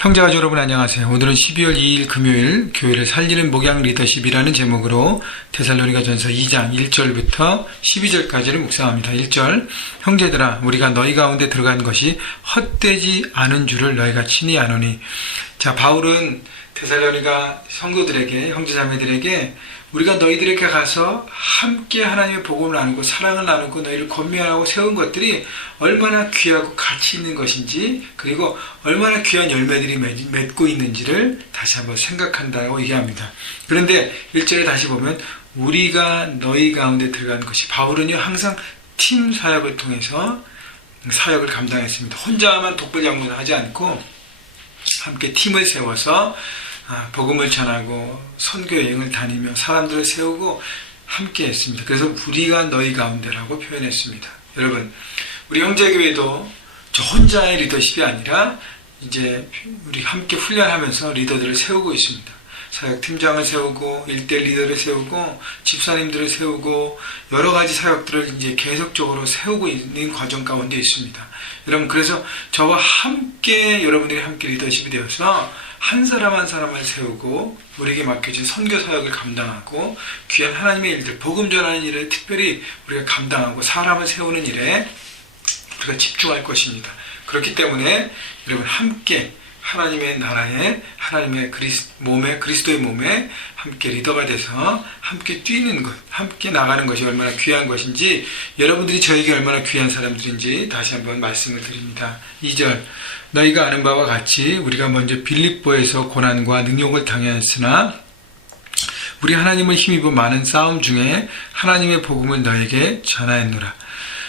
형제가족 여러분 안녕하세요. 오늘은 12월 2일 금요일 교회를 살리는 목양 리더십이라는 제목으로 데살로니가전서 2장 1절부터 12절까지를 묵상합니다. 1절 형제들아 우리가 너희 가운데 들어간 것이 헛되지 않은 줄을 너희가 친히 아노니. 자, 바울은 데살로니가 성도들에게, 형제자매들에게 우리가 너희들에게 가서 함께 하나님의 복음을 나누고 사랑을 나누고 너희를 권면하고 세운 것들이 얼마나 귀하고 가치 있는 것인지, 그리고 얼마나 귀한 열매들이 맺고 있는지를 다시 한번 생각한다고 얘기합니다. 그런데 1절에 다시 보면 우리가 너희 가운데 들어간 것이, 바울은요 항상 팀 사역을 통해서 사역을 감당했습니다. 혼자만 독불장군을 하지 않고 함께 팀을 세워서 복음을 전하고 선교 여행을 다니며 사람들을 세우고 함께 했습니다. 그래서 우리가 너희 가운데라고 표현했습니다. 여러분, 우리 형제교회도 저 혼자의 리더십이 아니라 이제 우리 함께 훈련하면서 리더들을 세우고 있습니다. 사역팀장을 세우고 1대1 리더를 세우고 집사님들을 세우고 여러 가지 사역들을 이제 계속적으로 세우고 있는 과정 가운데 있습니다. 여러분, 그래서 저와 함께 여러분들이 함께 리더십이 되어서 한 사람 한 사람을 세우고 우리에게 맡겨진 선교 사역을 감당하고 귀한 하나님의 일들, 복음 전하는 일을 특별히 우리가 감당하고 사람을 세우는 일에 우리가 집중할 것입니다. 그렇기 때문에 여러분 함께 하나님의 나라에, 하나님의 그리스도의 몸에 함께 리더가 돼서 함께 뛰는 것, 함께 나가는 것이 얼마나 귀한 것인지, 여러분들이 저에게 얼마나 귀한 사람들인지 다시 한번 말씀을 드립니다. 2절 너희가 아는 바와 같이 우리가 먼저 빌립보에서 고난과 능욕을 당하였으나 우리 하나님을 힘입어 많은 싸움 중에 하나님의 복음을 너에게 전하였노라.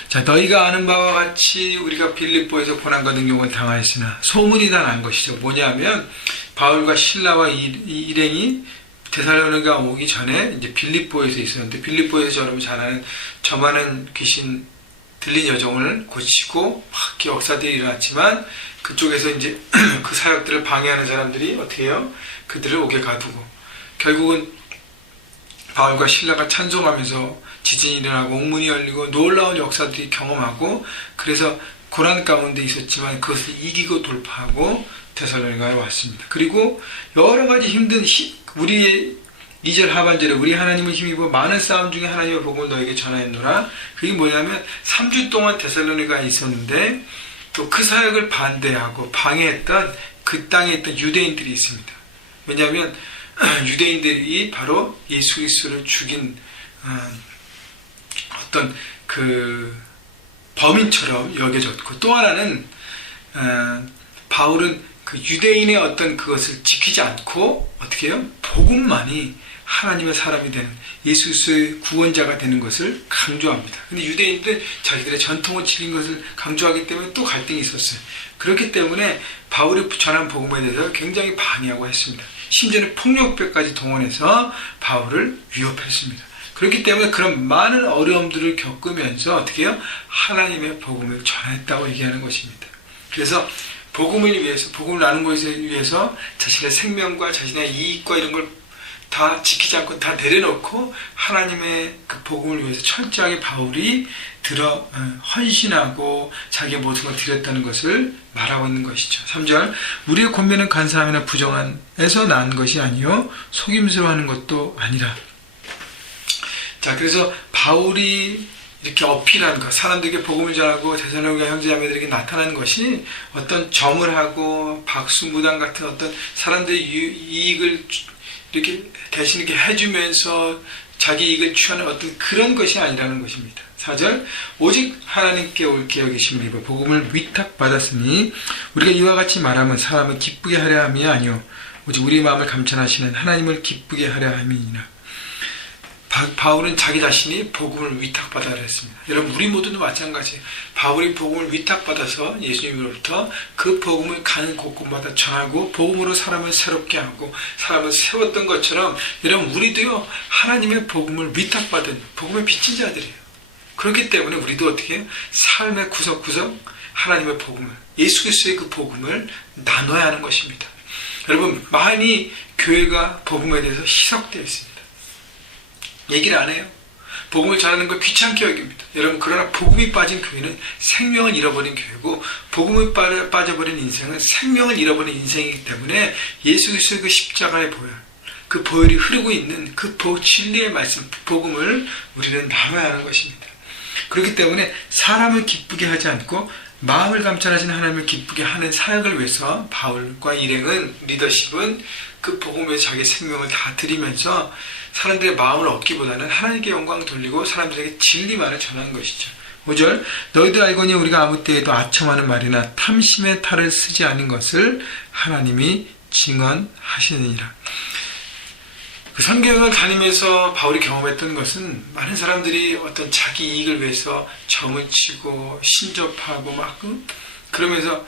자, 너희가 아는 바와 같이 우리가 빌립보에서 고난과 능욕을 당하였으나, 소문이 다 난 것이죠. 뭐냐면 바울과 실라와 일행이 데살로니가 오기 전에 이제 빌립보에서 있었는데, 빌립보에서 여러분 잘 아는 저 많은 귀신 들린 여종을 고치고 막 역사들이 일어났지만, 그쪽에서 이제 그 사역들을 방해하는 사람들이 어떻게 해요? 그들을 옥에 가두고 결국은 바울과 실라가 찬송하면서 지진이 일어나고 옥문이 열리고 놀라운 역사들이 경험하고, 그래서 고난 가운데 있었지만 그것을 이기고 돌파하고 데살로니가에 왔습니다. 그리고 여러 가지 힘든 우리의 2절 하반절에 우리 하나님을 힘입어 많은 싸움 중에 하나님의 복음을 너에게 전하였노라. 그게 뭐냐면 3주 동안 데살로니가에 있었는데 또 그 사역을 반대하고 방해했던 그 땅에 있던 유대인들이 있습니다. 왜냐하면 유대인들이 바로 예수 그리스도를 죽인 어떤 그 범인처럼 여겨졌고, 또 하나는 바울은 그 유대인의 어떤 그것을 지키지 않고 어떻게 해요? 복음만이 하나님의 사람이 되는, 예수 그리스도의 구원자가 되는 것을 강조합니다. 근데 유대인들은 자기들의 전통을 지킨 것을 강조하기 때문에 또 갈등이 있었어요. 그렇기 때문에 바울이 전한 복음에 대해서 굉장히 방해하고 했습니다. 심지어는 폭력배까지 동원해서 바울을 위협했습니다. 그렇기 때문에 그런 많은 어려움들을 겪으면서 어떻게 해요? 하나님의 복음을 전했다고 얘기하는 것입니다. 그래서 복음을 위해서, 복음을 나누는 것을 위해서 자신의 생명과 자신의 이익과 이런 걸 다 지키지 않고 다 내려놓고 하나님의 그 복음을 위해서 철저하게 바울이 헌신하고 자기의 모든 걸 드렸다는 것을 말하고 있는 것이죠. 3절 우리의 권면은 간사함이나 부정함에서 난 것이 아니요 속임수로 하는 것도 아니라. 자, 그래서 바울이 이렇게 어필한 것, 사람들에게 복음을 전하고 데살로니가 형제자매들에게 나타나는 것이 어떤 점을 하고 박수무당 같은 어떤 사람들의 이익을 이렇게 대신 이렇게 해주면서 자기 이익을 취하는 어떤 그런 것이 아니라는 것입니다. 4절 오직 하나님께 옳게 여기심을 입어 복음을 위탁받았으니 우리가 이와 같이 말하면 사람을 기쁘게 하려 함이 아니요 오직 우리 마음을 감천하시는 하나님을 기쁘게 하려 함이니라. 바울은 자기 자신이 복음을 위탁받아야 했습니다. 여러분, 우리 모두도 마찬가지예요. 바울이 복음을 위탁받아서 예수님으로부터 그 복음을 가는 곳곳마다 전하고 복음으로 사람을 새롭게 하고 사람을 세웠던 것처럼, 여러분 우리도요 하나님의 복음을 위탁받은 복음의 빚진 자들이에요. 그렇기 때문에 우리도 어떻게 해요? 삶의 구석구석 하나님의 복음을, 예수 그리스도의 그 복음을 나눠야 하는 것입니다. 여러분, 많이 교회가 복음에 대해서 희석되어 있습니다. 얘기를 안 해요. 복음을 전하는 걸 귀찮게 여깁니다. 여러분, 그러나 복음이 빠진 교회는 생명을 잃어버린 교회고, 복음이 빠져버린 인생은 생명을 잃어버린 인생이기 때문에 예수 그리스도의 그 십자가의 보혈, 그 보혈이 흐르고 있는 그 진리의 말씀, 복음을 우리는 나눠야 하는 것입니다. 그렇기 때문에 사람을 기쁘게 하지 않고 마음을 감찰하시는 하나님을 기쁘게 하는 사역을 위해서 바울과 일행은, 리더십은 그 복음에 자기 생명을 다 드리면서 사람들의 마음을 얻기보다는 하나님께 영광 돌리고 사람들에게 진리만을 전하는 것이죠. 5절, 너희들 알거니 우리가 아무 때에도 아첨하는 말이나 탐심의 탈을 쓰지 않은 것을 하나님이 증언하시느니라. 그 선교행을 다니면서 바울이 경험했던 것은 많은 사람들이 어떤 자기 이익을 위해서 점을 치고 신접하고 막 그러면서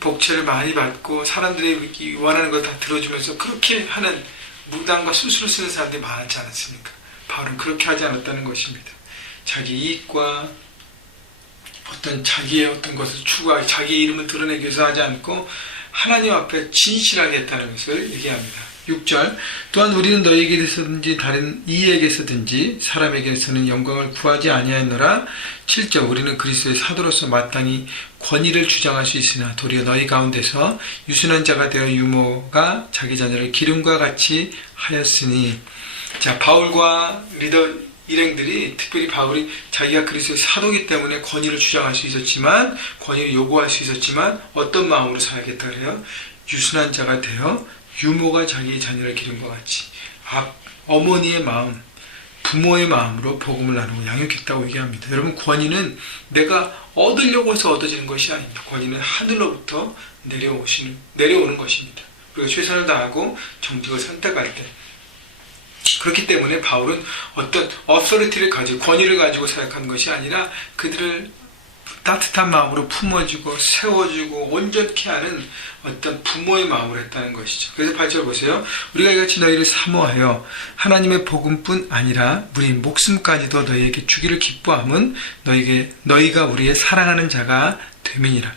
복채를 많이 받고 사람들이 원하는 거 다 들어주면서 그렇게 하는 무당과 수수를 쓰는 사람들이 많지 않았습니까? 바울은 그렇게 하지 않았다는 것입니다. 자기 이익과 어떤 자기의 어떤 것을 추구하기, 자기의 이름을 드러내기 위해서 하지 않고 하나님 앞에 진실하게 했다는 것을 얘기합니다. 6절, 또한 우리는 너희에게서든지 다른 이에게서든지 사람에게서는 영광을 구하지 아니하였노라. 7절, 우리는 그리스도의 사도로서 마땅히 권위를 주장할 수 있으나 도리어 너희 가운데서 유순한 자가 되어 유모가 자기 자녀를 기름과 같이 하였으니. 자, 바울과 리더 일행들이, 특별히 바울이 자기가 그리스도의 사도이기 때문에 권위를 주장할 수 있었지만, 권위를 요구할 수 있었지만 어떤 마음으로 살겠다 그래요? 유순한 자가 되어 유모가 자기 자녀를 기름과 같이, 어머니의 마음, 부모의 마음으로 복음을 나누고 양육했다고 얘기합니다. 여러분, 권위는 내가 얻으려고 해서 얻어지는 것이 아닙니다. 권위는 하늘로부터 내려오는 것입니다. 우리가 최선을 다하고 정직을 선택할 때. 그렇기 때문에 바울은 어떤 어서리티를 가지고, 권위를 가지고 사역하는 것이 아니라 그들을 따뜻한 마음으로 품어주고 세워주고 온전케 하는 어떤 부모의 마음으로 했다는 것이죠. 그래서 8절 보세요. 우리가 이같이 너희를 사모하여 하나님의 복음뿐 아니라 우리 목숨까지도 너희에게 주기를 기뻐함은 너희가 우리의 사랑하는 자가 됨이니라.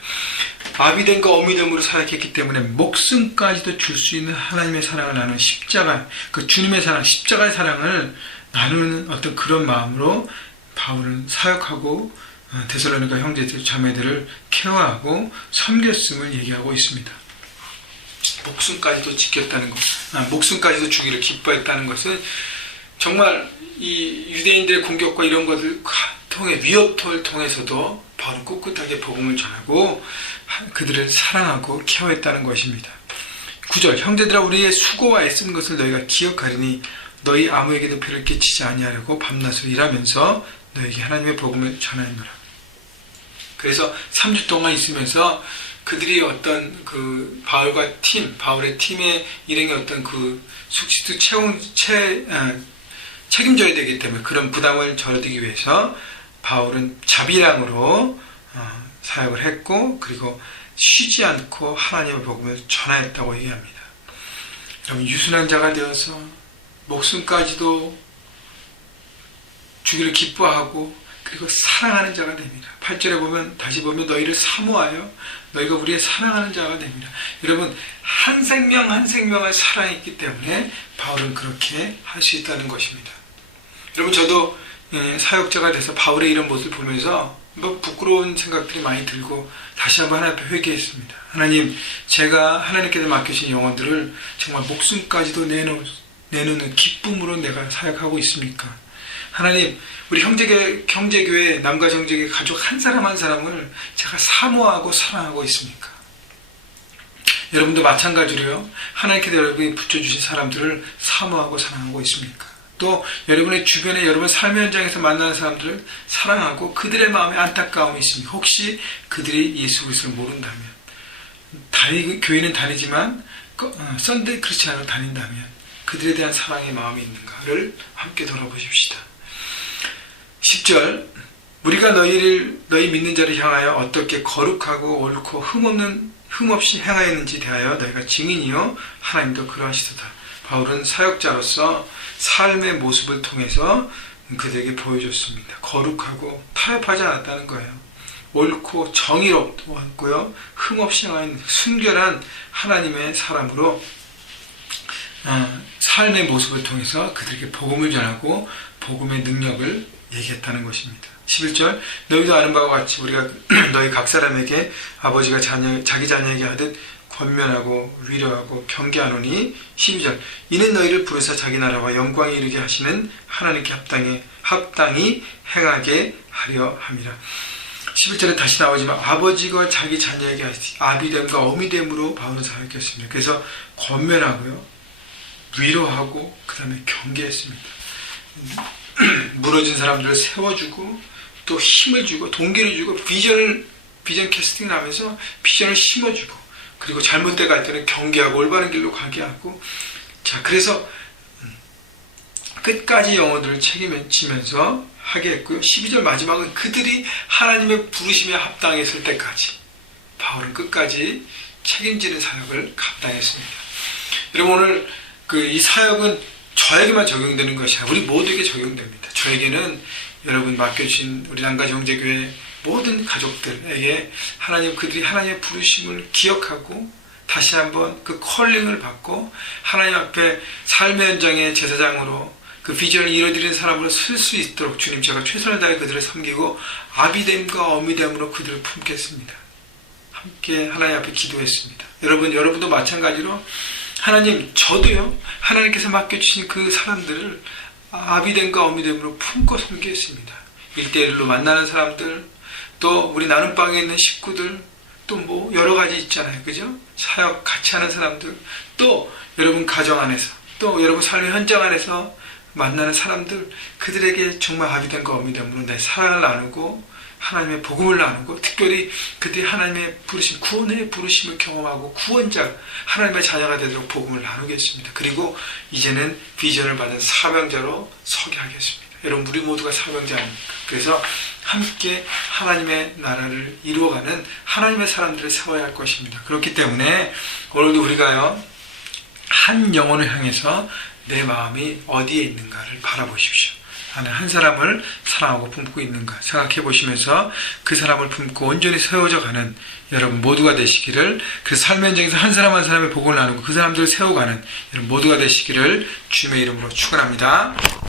아비됨과 어미됨으로 사역했기 때문에 목숨까지도 줄 수 있는 하나님의 사랑을 나누는 십자가, 그 주님의 사랑, 십자가의 사랑을 나누는 어떤 그런 마음으로 바울은 사역하고 데살로니가 형제들, 자매들을 케어하고 섬겼음을 얘기하고 있습니다. 목숨까지도 지켰다는 것, 목숨까지도 주기를 기뻐했다는 것은 정말 이 유대인들의 공격과 이런 것을 통해, 위협을 통해서도 바로 꿋꿋하게 복음을 전하고 그들을 사랑하고 케어했다는 것입니다. 9절, 형제들아 우리의 수고와 애쓰는 것을 너희가 기억하리니 너희 아무에게도 배를 끼치지 아니하려고 밤낮으로 일하면서 너희에게 하나님의 복음을 전하노라. 그래서 3주 동안 있으면서 그들이 어떤 그 바울의 팀의 일행의 어떤 그 숙식도 책임져야 되기 때문에 그런 부담을 덜어두기 위해서 바울은 자비량으로 사역을 했고, 그리고 쉬지 않고 하나님의 복음을 전하였다고 얘기합니다. 그럼 유순한 자가 되어서 목숨까지도 주기를 기뻐하고 그리고 사랑하는 자가 됩니다. 8절에 보면, 다시 보면 너희를 사모하여 너희가 우리의 사랑하는 자가 됩니다. 여러분, 한 생명 한 생명을 사랑했기 때문에 바울은 그렇게 할 수 있다는 것입니다. 여러분, 저도 사역자가 돼서 바울의 이런 모습을 보면서 부끄러운 생각들이 많이 들고 다시 한번 하나님 앞에 회개했습니다. 하나님, 제가 하나님께서 맡기신 영혼들을 정말 목숨까지도 내놓는 기쁨으로 내가 사역하고 있습니까? 하나님, 우리 형제교회, 남가 형제교회 가족 한 사람 한 사람을 제가 사모하고 사랑하고 있습니까? 여러분도 마찬가지로요, 하나님께서 여러분이 붙여주신 사람들을 사모하고 사랑하고 있습니까? 또 여러분의 주변에, 여러분 삶의 현장에서 만나는 사람들을 사랑하고 그들의 마음에 안타까움이 있습니까? 혹시 그들이 예수 그리스도를 모른다면, 교회는 다니지만 썬데이 크리스찬으로 다닌다면 그들에 대한 사랑의 마음이 있는가를 함께 돌아보십시다. 10절, 우리가 너희 믿는 자를 향하여 어떻게 거룩하고 옳고 흠없이 행하였는지 대하여 너희가 증인이요 하나님도 그러하시도다. 바울은 사역자로서 삶의 모습을 통해서 그들에게 보여줬습니다. 거룩하고 타협하지 않았다는 거예요. 옳고 정의롭고요, 흠없이 행하는 순결한 하나님의 사람으로 삶의 모습을 통해서 그들에게 복음을 전하고 복음의 능력을 얘기했다는 것입니다. 11절 너희도 아는 바와 같이 우리가 너희 각 사람에게 아버지가 자기 자녀에게 하듯 권면하고 위로하고 경계하노니 12절 이는 너희를 부르사 자기 나라와 영광에 이르게 하시는 하나님께 합당히 행하게 하려 함이라. 11절에 다시 나오지만 아버지가 자기 자녀에게 하시듯 아비됨과 어미됨으로 바울은 사역했습니다. 그래서 권면하고요, 위로하고 그 다음에 경계했습니다. 무너진 사람들을 세워주고 또 힘을 주고 동기를 주고 비전 캐스팅을 하면서 비전을 심어주고, 그리고 잘못돼 갈 때는 경계하고 올바른 길로 가게 하고, 자, 그래서 끝까지 영혼들을 책임지면서 하게 했고요. 12절 마지막은 그들이 하나님의 부르심에 합당했을 때까지 바울은 끝까지 책임지는 사역을 감당했습니다. 여러분, 오늘 이 사역은 저에게만 적용되는 것이 아니라 우리 모두에게 적용됩니다. 저에게는 여러분 맡겨주신 우리 남가지 형제교회 모든 가족들에게 그들이 하나님의 부르심을 기억하고 다시 한번 그 컬링을 받고 하나님 앞에 삶의 현장의 제사장으로 그 비전을 이뤄드리는 사람으로 쓸 수 있도록 주님, 제가 최선을 다해 그들을 섬기고 아비됨과 어미됨으로 그들을 품겠습니다. 함께 하나님 앞에 기도했습니다. 여러분도 마찬가지로 하나님, 저도요, 하나님께서 맡겨주신 그 사람들을 아비됨과 어미됨으로 품고 섬기겠습니다. 1대1로 만나는 사람들, 또 우리 나눔방에 있는 식구들, 또 여러 가지 있잖아요. 그죠? 사역 같이 하는 사람들, 또 여러분 가정 안에서, 또 여러분 삶의 현장 안에서 만나는 사람들, 그들에게 정말 아비됨과 어미됨으로 내 사랑을 나누고 하나님의 복음을 나누고, 특별히 그들이 하나님의 부르심, 구원의 부르심을 경험하고 구원자, 하나님의 자녀가 되도록 복음을 나누겠습니다. 그리고 이제는 비전을 받은 사명자로 서게 하겠습니다. 여러분, 우리 모두가 사명자 아닙니까? 그래서 함께 하나님의 나라를 이루어가는 하나님의 사람들을 세워야 할 것입니다. 그렇기 때문에 오늘도 우리가요, 한 영혼을 향해서 내 마음이 어디에 있는가를 바라보십시오. 나는 한 사람을 사랑하고 품고 있는가 생각해 보시면서 그 사람을 품고 온전히 세워져 가는 여러분 모두가 되시기를, 그 삶의 현장에서 한 사람 한 사람의 복음을 나누고 그 사람들을 세워가는 여러분 모두가 되시기를 주님의 이름으로 축원합니다.